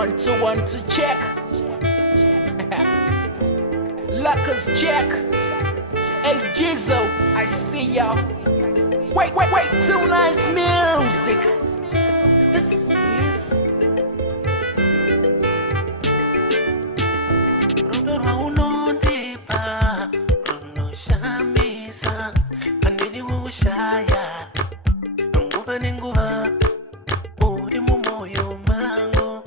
1 2 check. Luckers check. El Jizzo, I see y'all. Wait, too nice music. This is Shaya nguva nenguva uri mumoyo mangu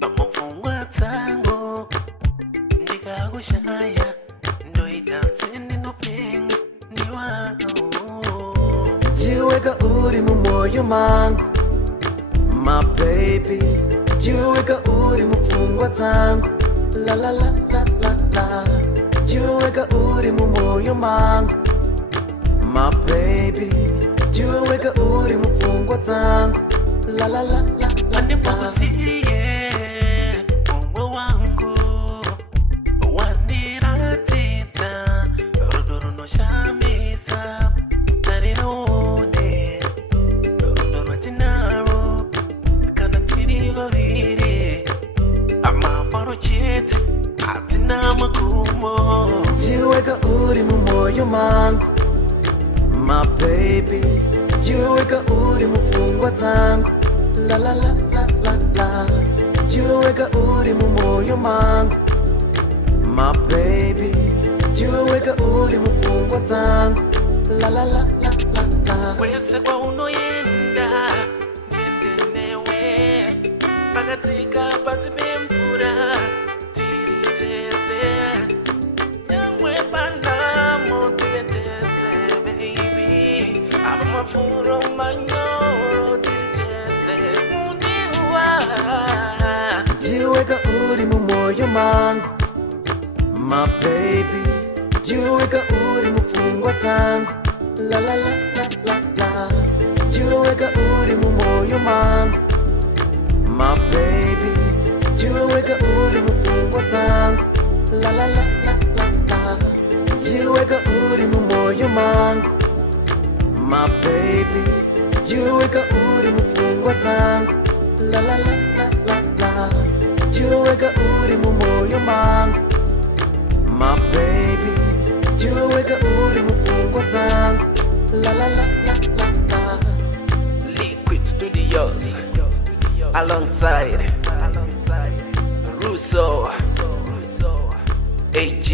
nomupfungwa dzangu ndikakushaya ndoita sendinopenga ndiwako jiweka uri mumoyo mangu my baby jiweka uri mupfungwa dzangu la la la la la la jiweka uri mumoyo mangu my baby jiweka uri mupfungwa dzangu la la la la la andipakusiye mungu wangu wandiratidza rudo runoshamisa tarione rudo rwatinaro kana tiri vaviri amafaro chete hatina makumo jiweka uri mumoyo mangu my baby jiweka uri mupfungwa dzangu la la la la la la jiweka uri mumoyo mangu my baby jiweka uri mupfungwa dzangu la la la la la la wese kwa unoyenda ndiendenewe pakatsika pasi pemvura tiri tese nyangwe pandamo tivetese baby ava mafuro manyoro tiri tese mundiwa jiweka uri mumoyo mangu my baby jiweka uri mupfungwa dzangu la la la la la la jiweka uri mumoyo mangu my baby jiweka uri mupfungwa dzangu la la la la la la jiweka uri mumoyo mangu my baby jiweka uri mupfungwa dzangu la la la la la la jiweka uri mumoyo mangu my baby jiweka uri mupfungwa dzangu la la la la la la Liquid Studios alongside Russo AG